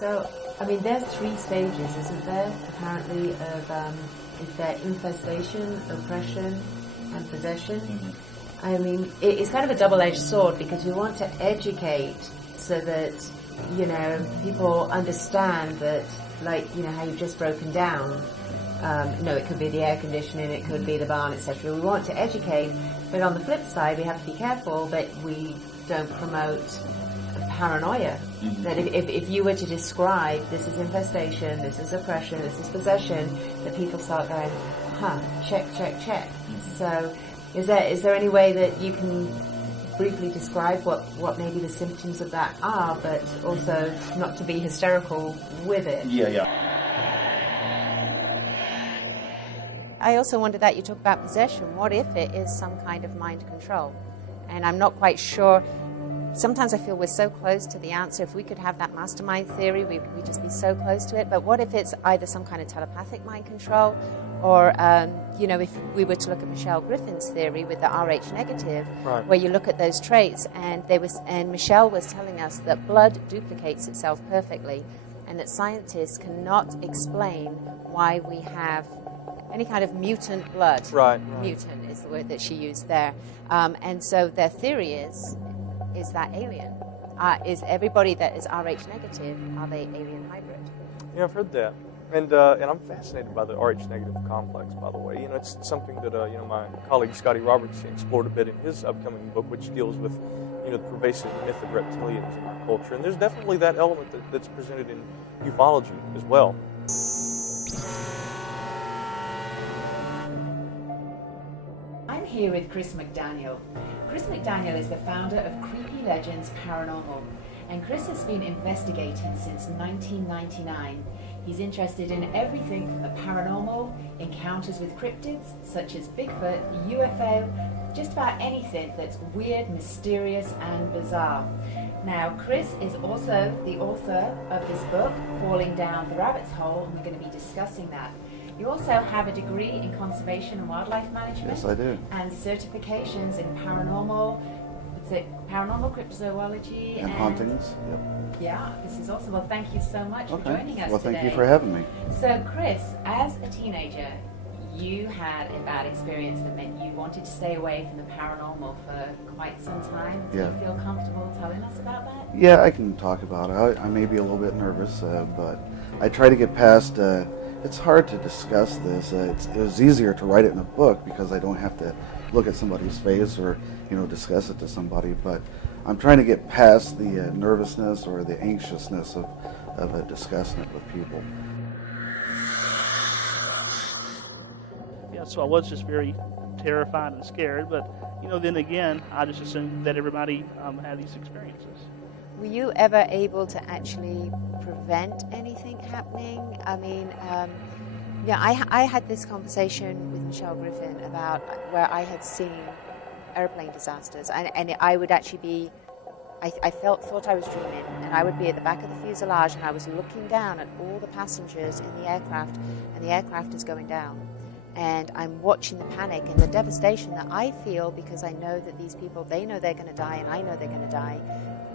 So, I mean, there's 3 stages, isn't there, apparently, of, is there infestation, oppression, and possession? Mm-hmm. I mean, it's kind of a double-edged sword, because we want to educate so that, you know, people understand that, like, you know, how you've just broken down. It could be the air conditioning, it could be the barn, etc. We want to educate, but on the flip side, we have to be careful that we don't promote paranoia. Mm-hmm. That if you were to describe this is infestation, this is oppression, this is possession, that people start going, check. Mm-hmm. So is there any way that you can briefly describe what maybe the symptoms of that are, but also not to be hysterical with it? Yeah. I also wonder that you talk about possession. What if it is some kind of mind control? And I'm not quite sure. Sometimes I feel we're so close to the answer. If we could have that mastermind theory, we'd just be so close to it. But what if it's either some kind of telepathic mind control, or, if we were to look at Michelle Griffin's theory with the Rh negative, right, where you look at those traits, and Michelle was telling us that blood duplicates itself perfectly, and that scientists cannot explain why we have any kind of mutant blood. Right. Mutant is the word that she used there. And so their theory is that alien? Is everybody that is Rh negative, are they alien hybrid? Yeah, I've heard that. And I'm fascinated by the Rh negative complex, by the way. It's something that, my colleague Scotty Roberts explored a bit in his upcoming book, which deals with, the pervasive myth of reptilians in our culture. And there's definitely that element that's presented in ufology as well. I'm here with Chris McDaniel. Chris McDaniel is the founder of Creepy Legends Paranormal, and Chris has been investigating since 1999. He's interested in everything from the paranormal, encounters with cryptids such as Bigfoot, UFO, just about anything that's weird, mysterious, and bizarre. Now, Chris is also the author of his book, Falling Down the Rabbit's Hole, and we're going to be discussing that. You also have a degree in conservation and wildlife management. Yes, I do. And certifications in paranormal, cryptozoology, and hauntings. Yep. Yeah, this is awesome. Well, thank you so much for joining us today. Well, thank you for having me. So, Chris, as a teenager, you had a bad experience that meant you wanted to stay away from the paranormal for quite some time. Do you feel comfortable telling us about that? Yeah, I can talk about it. I may be a little bit nervous, but I try to get past. It's hard to discuss this. It was easier to write it in a book because I don't have to look at somebody's face or discuss it to somebody. But I'm trying to get past the nervousness or the anxiousness of discussing it with people. Yeah, so I was just very terrified and scared, but then again, I just assumed that everybody had these experiences. Were you ever able to actually prevent anything happening? I mean, I had this conversation with Michelle Griffin about where I had seen airplane disasters, and I would actually be, I thought I was dreaming, and I would be at the back of the fuselage, and I was looking down at all the passengers in the aircraft, and the aircraft is going down. And I'm watching the panic and the devastation that I feel because I know that these people, they know they're going to die, and I know they're going to die.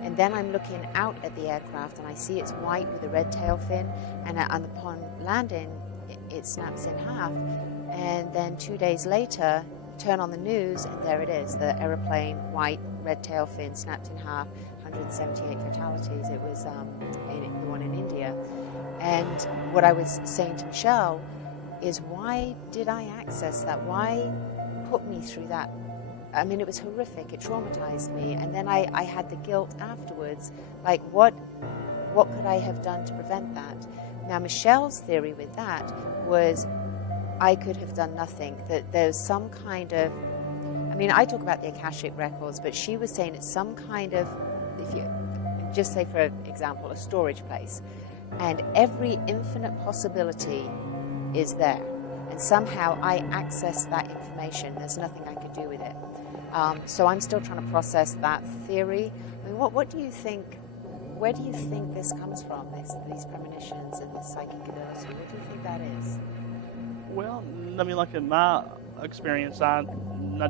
And then I'm looking out at the aircraft, and I see it's white with a red tail fin, and upon landing, it snaps in half. And then 2 days later, turn on the news, and there it is, the aeroplane, white, red tail fin, snapped in half, 178 fatalities. It was the one in India. And what I was saying to Michelle is, why did I access that? Why put me through that? I mean, it was horrific. It traumatized me. And then I had the guilt afterwards. Like, what could I have done to prevent that? Now, Michelle's theory with that was I could have done nothing, that there's some kind of, I mean, I talk about the Akashic records, but she was saying it's some kind of, if you just say, for example, a storage place, and every infinite possibility is there. And somehow I access that information. There's nothing I could do with it. So I'm still trying to process that theory. I mean, what do you think, where do you think this comes from, these premonitions and this psychic ability? What do you think that is? Well, I mean, like in my experience, I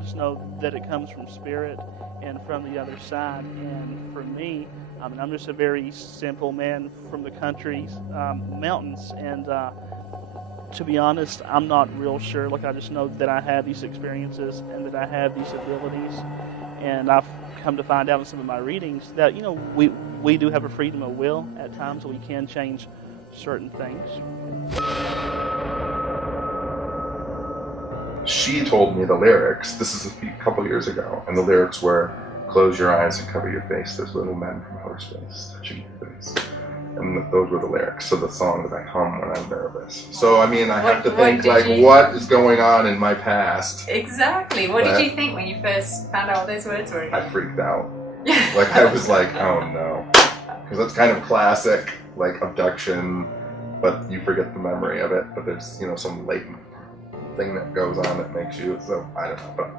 just know that it comes from spirit and from the other side. And for me, I mean, I'm just a very simple man from the country, mountains, and to be honest, I'm not real sure. Like, I just know that I have these experiences and that I have these abilities, and I've come to find out in some of my readings that, you know, we do have a freedom of will at times, so we can change certain things. She told me the lyrics. This is a couple years ago, and the lyrics were, "Close your eyes and cover your face. There's little men from outer space touching your face." And those were the lyrics to the song that I hum when I'm nervous. So, I mean, I have to think, like, what is going on in my past? Exactly. What did you think when you first found out what those words were? I freaked out. Like, I was like, oh no. Because it's kind of classic, like, abduction, but you forget the memory of it. But there's, you know, some latent thing that goes on that makes you, so, I don't know.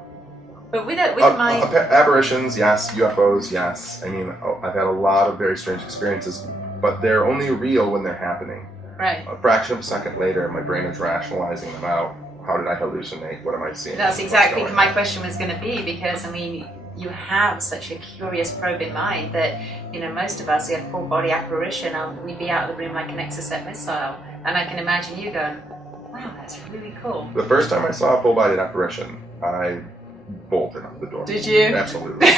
But with my... Apparitions, yes. UFOs, yes. I mean, I've had a lot of very strange experiences, but they're only real when they're happening. Right. A fraction of a second later, my brain is rationalizing them out. How did I hallucinate? What am I seeing? That's exactly what my question was going to be, because, I mean, you have such a curious, probing mind that, you know, most of us, we have full-body apparition, and we'd be out of the room like an exocet missile. And I can imagine you going, wow, that's really cool. The first time I saw a full-bodied apparition, I bolted out the door. Did you? Absolutely.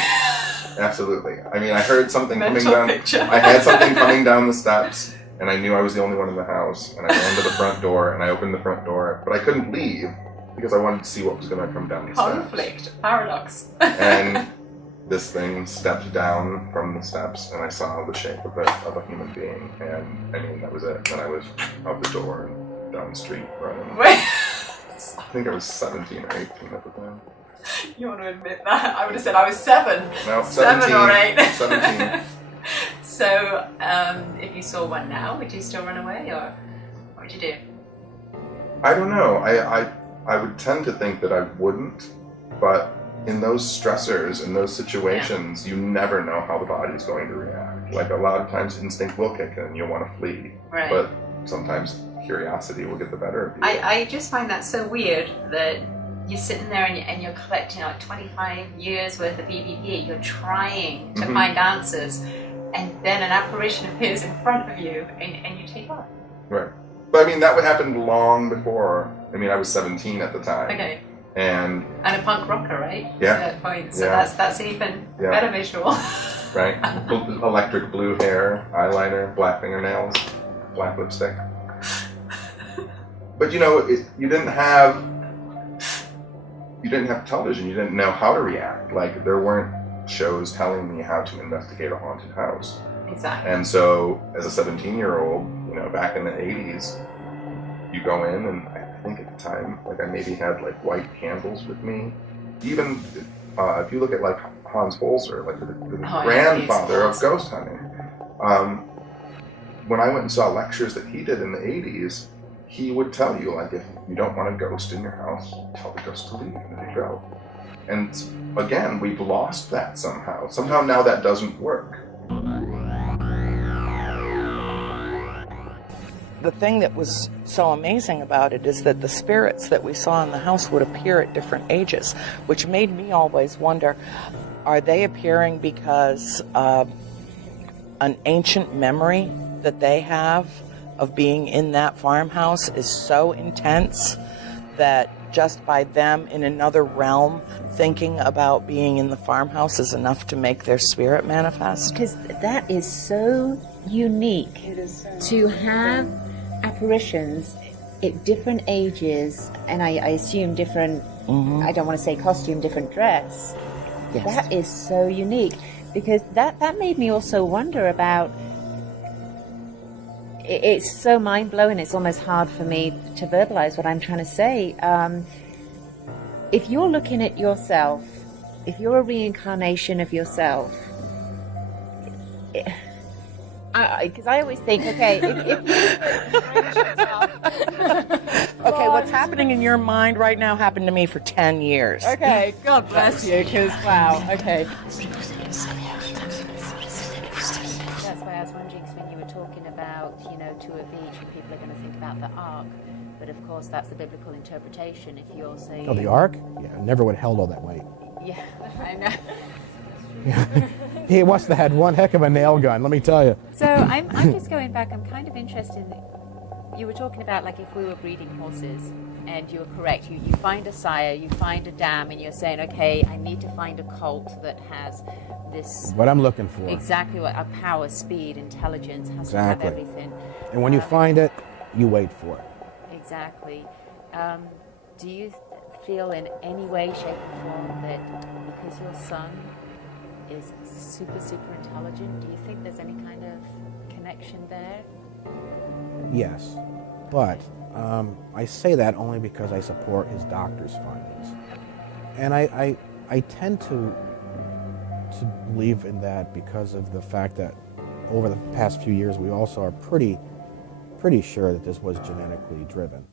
Absolutely. I mean, I heard something coming Mental down. picture. I had something coming down the steps, and I knew I was the only one in the house. And I ran to the front door, and I opened the front door, but I couldn't leave because I wanted to see what was going to come down the steps. Conflict, paradox. And this thing stepped down from the steps, and I saw the shape of a human being. And I mean, that was it. Then I was out the door and down the street running. Wait. I think I was 17 or 18 at the time. You want to admit that? I would have said I was 7. No, 7 or 8. 17. So, if you saw one now, would you still run away, or what would you do? I don't know. I would tend to think that I wouldn't, but in those stressors, in those situations, you never know how the body's going to react. Like, a lot of times instinct will kick in and you'll want to flee. Right. But sometimes curiosity will get the better of you. I just find that so weird that you're sitting there and you're collecting like 25 years worth of EVP, you're trying to find answers, and then an apparition appears in front of you and you take off. Right. But I mean, that would happen long before. I mean, I was 17 at the time. Okay. And a punk rocker, right? Yeah. At that point. So Yeah. that's an even better visual. Right. Electric blue hair, eyeliner, black fingernails, black lipstick. But you know, you didn't have television. You didn't know how to react. Like, there weren't shows telling me how to investigate a haunted house. Exactly. And so, as a 17-year-old, you know, back in the 80s, you go in, and I think at the time, like, I maybe had like white candles with me. Even if you look at like Hans Holzer, like the grandfather of ghost hunting, when I went and saw lectures that he did in the 80s, he would tell you, like, if you don't want a ghost in your house, tell the ghost to leave, and they go. And again, we've lost that somehow. Somehow now that doesn't work. The thing that was so amazing about it is that the spirits that we saw in the house would appear at different ages, which made me always wonder, are they appearing because an ancient memory that they have of being in that farmhouse is so intense that just by them in another realm thinking about being in the farmhouse is enough to make their spirit manifest? Because that is so unique to have apparitions at different ages, and I assume different, I don't want to say costume, different dress. Yes. That is so unique, because that made me also wonder about, it's so mind-blowing, it's almost hard for me to verbalize what I'm trying to say. If you're looking at yourself, if you're a reincarnation of yourself, because I always think, okay, Okay, what's happening in your mind right now happened to me for 10 years. Okay, God bless you, because, wow, okay. That's why I was wondering, when you were talking about, you know, 2 of each, and people are going to think about the ark, but of course that's the biblical interpretation. If you're saying... Oh, the ark? Yeah, never would have held all that weight. Yeah, I know. He must have had one heck of a nail gun, let me tell you. So I'm just going back. I'm kind of interested in you were talking about like if we were breeding horses, and you were correct. You find a sire, you find a dam, and you're saying, okay, I need to find a colt that has this. What I'm looking for. Exactly what a power, speed, intelligence has Exactly. to have everything. And when you find it, you wait for it. Exactly. Do you feel in any way, shape, or form that because your son is super, super intelligent, do you think there's any kind of connection there? Yes, but I say that only because I support his doctor's findings. And I tend to believe in that because of the fact that over the past few years we also are pretty sure that this was genetically driven.